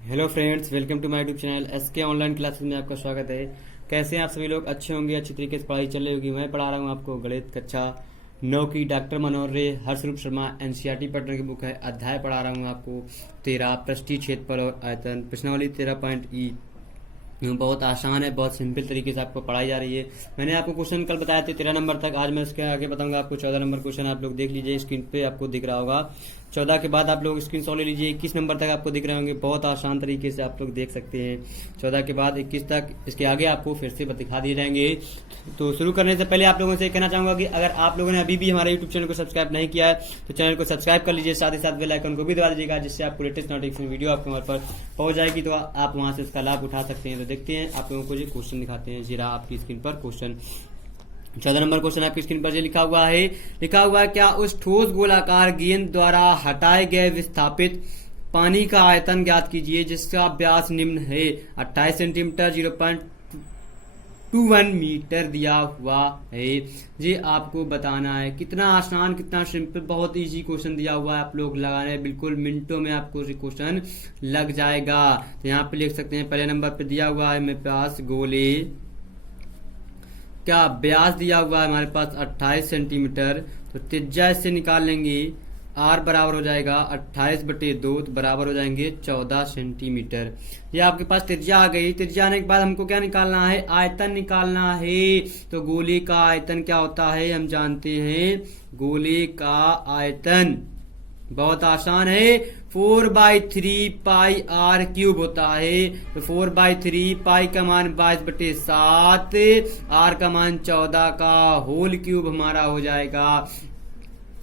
Hello friends, welcome to my YouTube channel SK online classes में आपका स्वागत है। कैसे हैं आप सभी लोग? अच्छे होंगे, अच्छी तरीके से पढ़ाई चल रही होगी। मैं पढ़ा रहा हूँ आपको गणित कक्षा 9 की डॉक्टर मनोहर रे हर्षरूप शर्मा एनसीईआरटी पढ़ने की बुक है। अध्याय पढ़ा रहा हूँ आपको 13 पृष्ठीय क्षेत्रफल और आयतन। प्रश्नावली 13 पॉइंट ई बहुत आसान है, बहुत सिंपल तरीके से आपको पढ़ाई जा रही है। मैंने आपको क्वेश्चन कल बताया थे 13 नंबर तक। आज मैं इसके आगे बताऊंगा आपको 14 नंबर क्वेश्चन। आप लोग देख लीजिए, स्क्रीन पे आपको दिख रहा होगा। 14 के बाद आप लोग स्क्रीन शॉट ले लीजिए। 21 नंबर तक आपको दिख रहे होंगे, बहुत आसान तरीके से आप लोग देख सकते हैं। 14 के बाद 21 तक, इसके आगे आपको फिर से दिखा दिए जाएंगे। तो शुरू करने से पहले आप लोगों से कहना चाहूंगा कि अगर आप लोगों ने अभी भी हमारे यूट्यूब चैनल को सब्सक्राइब नहीं किया है तो चैनल को सब्सक्राइब कर लीजिए, साथ ही साथ बेल आइकन को भी दबा दीजिएगा, जिससे आपको लेटेस्ट नोटिफिकेशन वीडियो आपके मोबाइल पर पहुंच जाएगी, तो आप वहां से इसका लाभ उठा सकते हैं। तो देखते हैं आप लोगों को जो क्वेश्चन दिखाते हैं। जीरा आपकी स्क्रीन पर क्वेश्चन 14 नंबर क्वेश्चन आपकी स्क्रीन पर लिखा हुआ है क्या उस ठोस गोलाकार गेंद द्वारा हटाए गए विस्थापित पानी का आयतन ज्ञात कीजिए जिसका व्यास निम्न है 28 सेंटीमीटर 0.21 मीटर दिया हुआ है। ये आपको बताना है। कितना आसान, कितना सिंपल, बहुत इजी क्वेश्चन दिया हुआ है। आप लोग लगाने बिल्कुल मिनटों में आपको क्वेश्चन लग जाएगा। तो यहाँ पे लिख सकते हैं, पहले नंबर पे दिया हुआ है मेरे पास गोले क्या व्यास दिया हुआ है हमारे पास 28 सेंटीमीटर। तो त्रिज्या इससे निकाल लेंगे, आर बराबर हो जाएगा 28/2 तो बराबर हो जाएंगे 14 सेंटीमीटर। ये आपके पास त्रिज्या आ गई। त्रिज्या आने के बाद हमको क्या निकालना है? आयतन निकालना है। तो गोले का आयतन क्या होता है हम जानते हैं। गोले का आयतन बहुत आसान है, 4/3 पाई आर क्यूब होता है। तो 4/3 पाई का मान 22/7, आर का मान 14 का होल क्यूब हमारा हो जाएगा।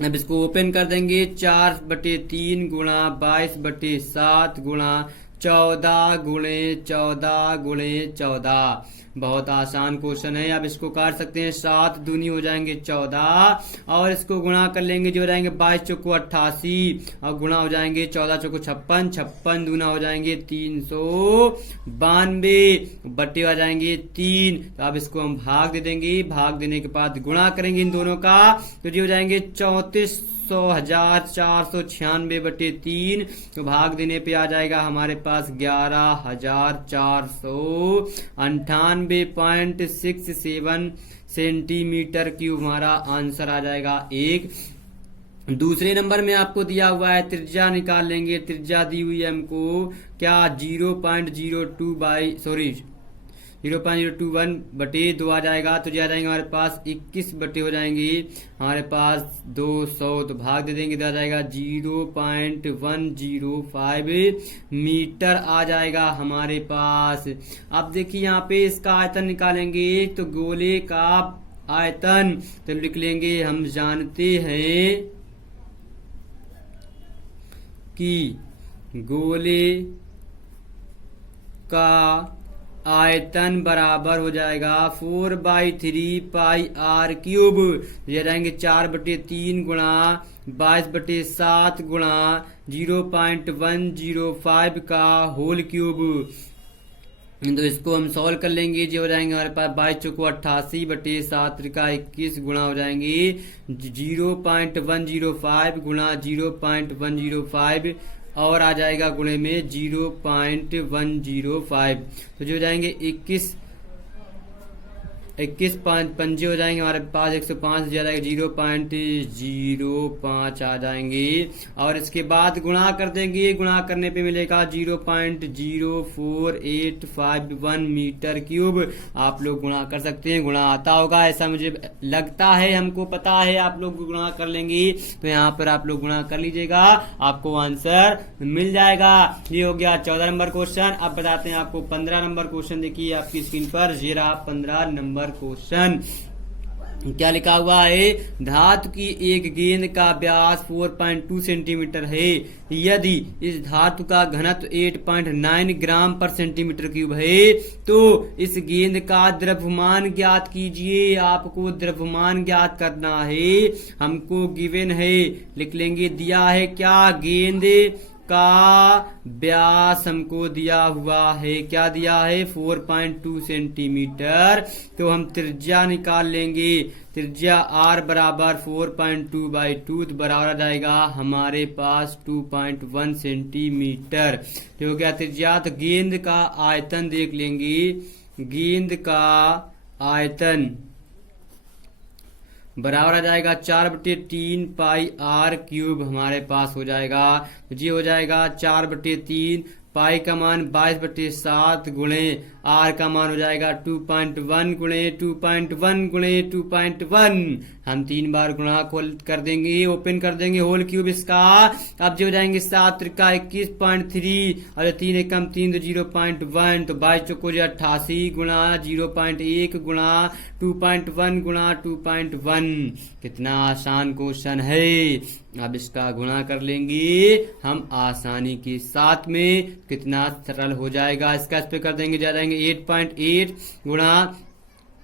अब इसको ओपन कर देंगे, 4/3 गुणा 22/7 गुणा 14 गुणे 14 गुणे 14। बहुत आसान क्वेश्चन है। अब इसको काट सकते हैं, 7 दूनी हो जाएंगे 14 और इसको गुणा कर लेंगे, जो हो जाएंगे 22 चौको 88 और गुणा हो जाएंगे 14 चौको 56, 56 दूना हो जाएंगे 392 बट्टे हो जाएंगे 3। तो अब इसको हम भाग दे देंगे। भाग देने के बाद गुणा करेंगे इन दोनों का, तो ये हो जाएंगे 34,496/3। तो भाग देने पे आ जाएगा हमारे पास 11,498.67 सेंटीमीटर क्यूब हमारा आंसर आ जाएगा। एक दूसरे नंबर में आपको दिया हुआ है त्रिज्या निकाल लेंगे। त्रिज्या दी हुई है हमको क्या 0.021/2 आ जाएगा। तो आ जाएंगे हमारे पास 21 बटे हो जाएंगे हमारे पास 200। तो भाग दे देंगे, तो आ जाएगा 0.105 मीटर आ जाएगा हमारे पास। अब देखिए यहाँ पे इसका आयतन निकालेंगे। तो गोले का आयतन तो लिख लेंगे, हम जानते हैं कि गोले का आयतन बराबर हो जाएगा 4/3 पाई आर क्यूब। ये जाएंगे 4/3 गुणा 22/7 गुणा 0.105 का होल क्यूब। तो इसको हम सॉल्व कर लेंगे, जो हो जाएंगे हमारे पास 22 चौको 88/7 का 21 गुणा हो जाएंगे 0.105 गुणा 0.105 और आ जाएगा गुणे में 0.105। तो जो जाएंगे 21 5 पंजे हो जाएंगे हमारे पास 105 जाएगा 0.05 आ जाएंगे। और इसके बाद गुणा कर देंगे, गुणा करने पे मिलेगा 0.04851 मीटर क्यूब। आप लोग गुणा कर सकते हैं, गुणा आता होगा ऐसा मुझे लगता है, हमको पता है। आप लोग गुणा कर लेंगे, तो यहाँ पर आप लोग गुणा कर लीजिएगा, आपको आंसर मिल जाएगा। ये हो गया 14 नंबर क्वेश्चन। अब बताते हैं आपको 15 नंबर क्वेश्चन। देखिए आपकी स्क्रीन पर, जीरा 15 नंबर क्वेश्चन क्या लिखा हुआ है। धातु की एक गेंद का व्यास 4.2 सेंटीमीटर है। यदि इस धातु का घनत्व 8.9 ग्राम पर सेंटीमीटर क्यूब है तो इस गेंद का द्रव्यमान ज्ञात कीजिए। आपको द्रव्यमान ज्ञात करना है। हमको गिवन है, लिख लेंगे, दिया है क्या, गेंद का व्यास हमको दिया हुआ है, क्या दिया है, 4.2 सेंटीमीटर। तो हम त्रिज्या निकाल लेंगे, त्रिज्या r बराबर 4.2/2 तो बराबर आ जाएगा हमारे पास 2.1 सेंटीमीटर। तो हो गया त्रिज्या। तो गेंद का आयतन देख लेंगे, गेंद का आयतन बराबर आ जाएगा 4/3 पाई r क्यूब हमारे पास हो जाएगा। तो ये हो जाएगा 4/3, पाई का मान 22/7 गुणे r का मान हो जाएगा 2.1 गुणे 2.1 गुणे 2.1। हम 3 बार गुणा खोल कर देंगे, ओपन कर देंगे होल क्यूब इसका। अब जो हो जाएंगे 7 त्रिका 21.3 और 3 एकम 3 तो 0.1, तो 22 चौको 88 गुणा 0.1 गुणा 2.1 गुणा 2.1। कितना आसान क्वेश्चन है। अब इसका गुणा कर लेंगे हम आसानी के साथ में, कितना सरल हो जाएगा। इसका इस पे कर देंगे, जा जाएंगे 8.8 गुणा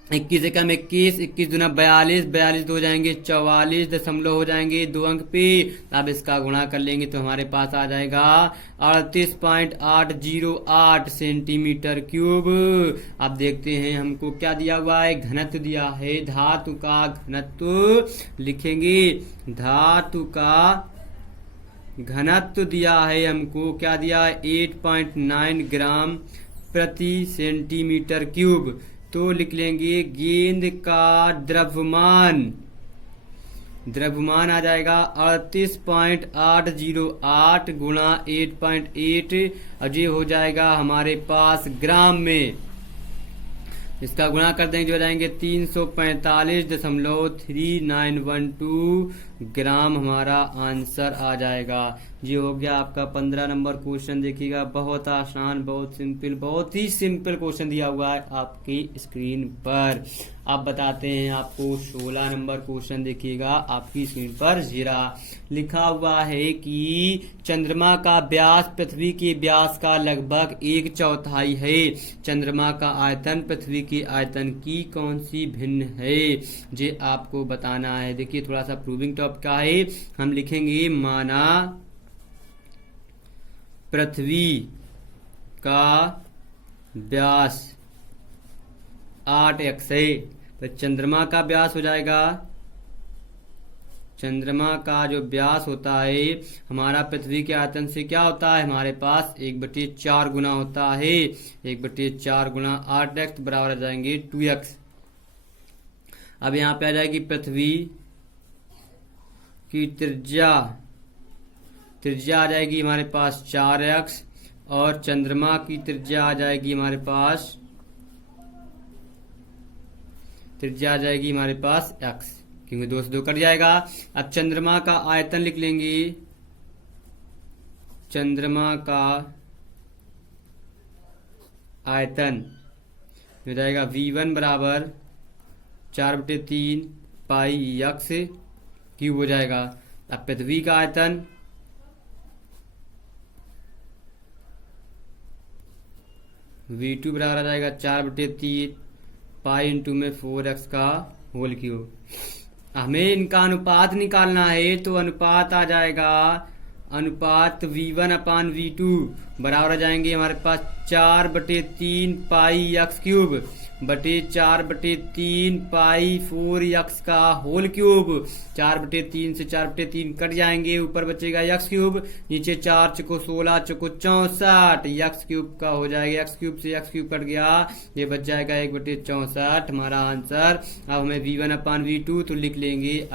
21 एकम 21, 21 दूना 42, 42 हो जाएंगे 44 दशमलव हो जाएंगे 2 अंक पे। अब इसका गुणा कर लेंगे तो हमारे पास आ जाएगा 38.808 सेंटीमीटर क्यूब। अब देखते हैं हमको क्या दिया हुआ है, घनत्व दिया है, धातु का घनत्व लिखेंगे। धातु का घनत्व दिया है हमको, क्या दिया है, 8.9 ग्राम प्रति सेंटीमीटर क्यूब। तो लिख लेंगे गेंद का द्रव्यमान, द्रव्यमान आ जाएगा 38.808 गुणा 8.8 और ये हो जाएगा हमारे पास ग्राम में। इसका गुणा कर देंगे, जो हो जाएंगे 345.3912 ग्राम हमारा आंसर आ जाएगा। ये हो गया आपका 15 नंबर क्वेश्चन। देखिएगा बहुत आसान, बहुत सिंपल, बहुत ही सिंपल क्वेश्चन दिया हुआ है आपकी स्क्रीन पर। अब बताते हैं आपको 16 नंबर क्वेश्चन। देखिएगा आपकी स्क्रीन पर जीरा लिखा हुआ है कि चंद्रमा का व्यास पृथ्वी के व्यास का लगभग 1/4 है। चंद्रमा का आयतन पृथ्वी के आयतन की कौन सी भिन्न है, ये आपको बताना है। देखिए थोड़ा सा प्रूविंग टॉप का है, हम लिखेंगे माना पृथ्वी का व्यास 8x है, तो चंद्रमा का व्यास हो जाएगा, चंद्रमा का जो व्यास होता है हमारा पृथ्वी के आयतन से क्या होता है, हमारे पास 1/4 गुना होता है। 1/4 गुना 8x बराबर आ जाएंगे 2x। अब यहाँ पे आ जाएगी पृथ्वी की त्रिज्या, त्रिज्या आ जाएगी हमारे पास 4x और चंद्रमा की त्रिज्या आ जाएगी हमारे पास, त्रिज्या आ जाएगी हमारे पास x, क्योंकि 2 से 2 कट जाएगा। अब चंद्रमा का आयतन लिख लेंगे, चंद्रमा का आयतन हो जाएगा V1 बराबर 4/3 पाई x क्यूब हो जाएगा। अब पृथ्वी का आयतन V2 बराबर आ जाएगा 4/3 पाई इंटू में 4x का होल क्यूब। हमें इनका अनुपात निकालना है, तो अनुपात आ जाएगा, अनुपात V1/V2 बराबर आ जाएंगे हमारे पास 4/3 पाई x क्यूब बटे 4/3 पाई 4x का होल क्यूब। 4/3 से 4/3 कट जाएंगे, ऊपर बचेगा x क्यूब, नीचे 4 चौको 16 चौको 64, x क्यूब का हो जाएगा, x क्यूब से x क्यूब कट गया, ये बच जाएगा 1/64 हमारा आंसर। अब हमें V1/V2 तो लिख लेंगे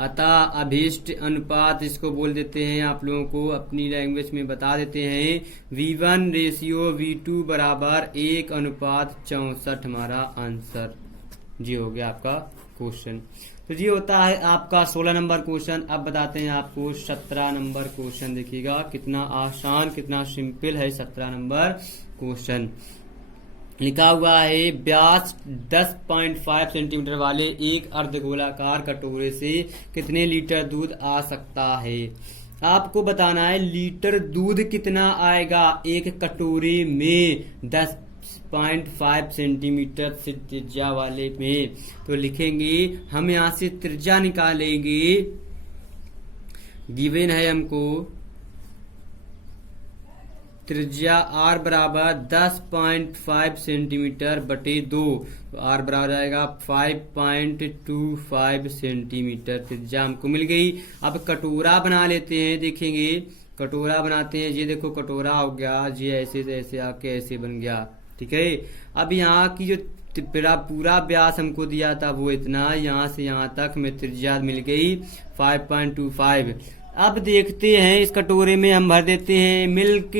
अतः अभीष्ट अनुपात, इसको बोल देते हैं, आप लोगों को अपनी लैंग्वेज में बता देते हैं, V1/V2 बराबर 1/64 हमारा आंसर। जी हो गया आपका क्वेश्चन। तो ये होता है आपका 16 नंबर क्वेश्चन। अब बताते हैं आपको 17 नंबर क्वेश्चन। देखिएगा कितना आसान, कितना सिंपल है 17 नंबर क्वेश्चन। लिखा हुआ है व्यास 10.5 सेंटीमीटर वाले एक अर्धगोलाकार कटोरे से कितने लीटर दूध आ सकता है। आपको बताना है लीटर दूध कितना आएगा एक कटोरे में 10.5 सेंटीमीटर से त्रिज्या वाले में। तो लिखेंगे, हम यहाँ से त्रिज्या निकालेंगे, गिवन है हमको त्रिज्या r बराबर 10.5 सेंटीमीटर बटे 2, तो r बराबर आएगा 5.25 सेंटीमीटर त्रिज्या हमको मिल गई। अब कटोरा बना लेते हैं, देखेंगे कटोरा बनाते हैं। ये देखो कटोरा हो गया, ये ऐसे से ऐसे आके ऐसे बन गया, ठीक है। अब यहाँ की जो पूरा व्यास हमको दिया था वो इतना, यहाँ से यहाँ तक हमें त्रिज्या मिल गई 5.25। अब देखते हैं इस कटोरे में हम भर देते हैं मिल्क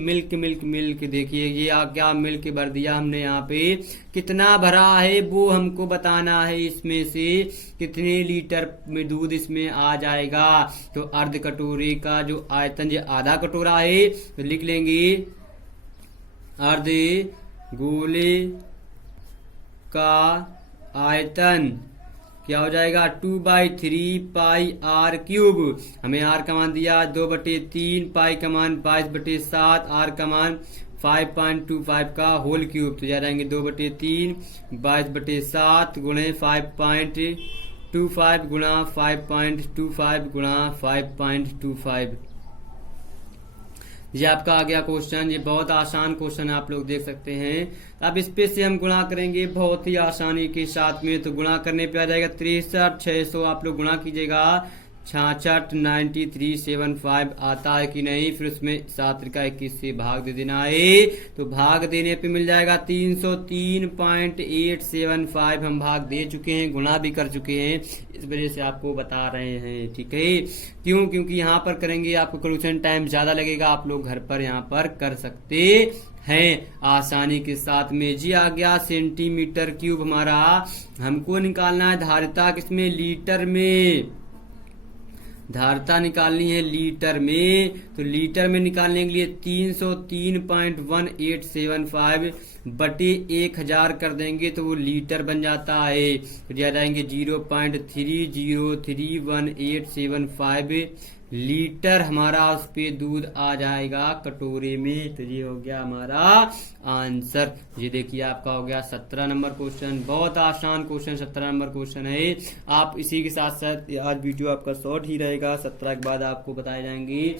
मिल्क मिल्क मिल्क। देखिए ये क्या मिल्क भर दिया हमने। यहाँ पे कितना भरा है वो हमको बताना है, इसमें से कितने लीटर में दूध इसमें आ जाएगा। तो अर्ध कटोरे का जो आयतन, ये आधा कटोरा है, तो लिख लेंगे अर्ध गोले का आयतन क्या हो जाएगा 2/3 पाई आर क्यूब। हमें आर का मान दिया 2/3, पाई का मान 22/7, आर का मान 5.25 का होल क्यूब। तो याद आएंगे 2/3 22/7 गुणे 5.25 गुणा 5.25 गुणा 5.25। ये आपका आ गया क्वेश्चन। ये बहुत आसान क्वेश्चन आप लोग देख सकते हैं। अब इस पे से हम गुणा करेंगे बहुत ही आसानी के साथ में। तो गुणा करने पे आ जाएगा 63,600। आप लोग गुणा कीजिएगा, 66,9375 आता है कि नहीं। फिर उसमें 7×21 से भाग दे देना है, तो भाग देने पे मिल जाएगा 303.875। हम भाग दे चुके हैं, गुणा भी कर चुके हैं, इस वजह से आपको बता रहे हैं, ठीक है। क्यों? क्योंकि यहाँ पर करेंगे आपको कैलकुलेशन टाइम ज्यादा लगेगा। आप लोग घर पर यहाँ पर कर सकते हैं आसानी के साथ में। जी आ गया सेंटीमीटर क्यूब हमारा। हमको निकालना है धारिता किसमें, लीटर में। धारिता निकालनी है लीटर में, तो लीटर में निकालने के लिए 303.1875 बटे 1000 कर देंगे तो वो लीटर बन जाता है। तो याद आएंगे 0.303185 लीटर हमारा उस पे दूध आ जाएगा कटोरे में। तो ये हो गया हमारा आंसर। ये देखिए आपका हो गया 17 नंबर क्वेश्चन। बहुत आसान क्वेश्चन 17 नंबर क्वेश्चन है। आप इसी के साथ साथ आज वीडियो आपका शॉर्ट ही रहेगा, 17 के बाद आपको बताए जाएंगे।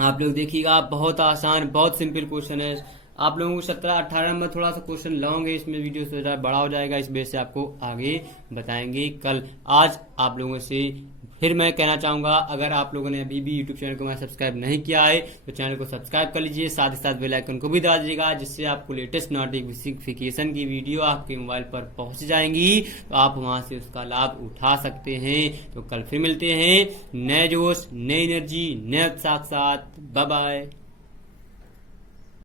आप लोग देखिएगा, बहुत आसान बहुत सिंपल क्वेश्चन है। आप लोगों को 17-18 नंबर थोड़ा सा क्वेश्चन लॉन्ग है, इसमें वीडियो से बड़ा हो जाएगा, इस वजह से आपको आगे बताएंगे कल। आज आप लोगों से फिर मैं कहना चाहूंगा, अगर आप लोगों ने अभी भी यूट्यूब चैनल को सब्सक्राइब नहीं किया है तो चैनल को सब्सक्राइब कर लीजिए, साथ ही साथ बेल आइकन को भी दबा दीजिएगा, जिससे आपको लेटेस्ट नोटिफिकेशन की वीडियो आपके मोबाइल पर पहुंच जाएंगी, तो आप वहां से उसका लाभ उठा सकते हैं। तो कल फिर मिलते हैं नए जोश, नई एनर्जी, नए उत्साह के साथ। Bye bye.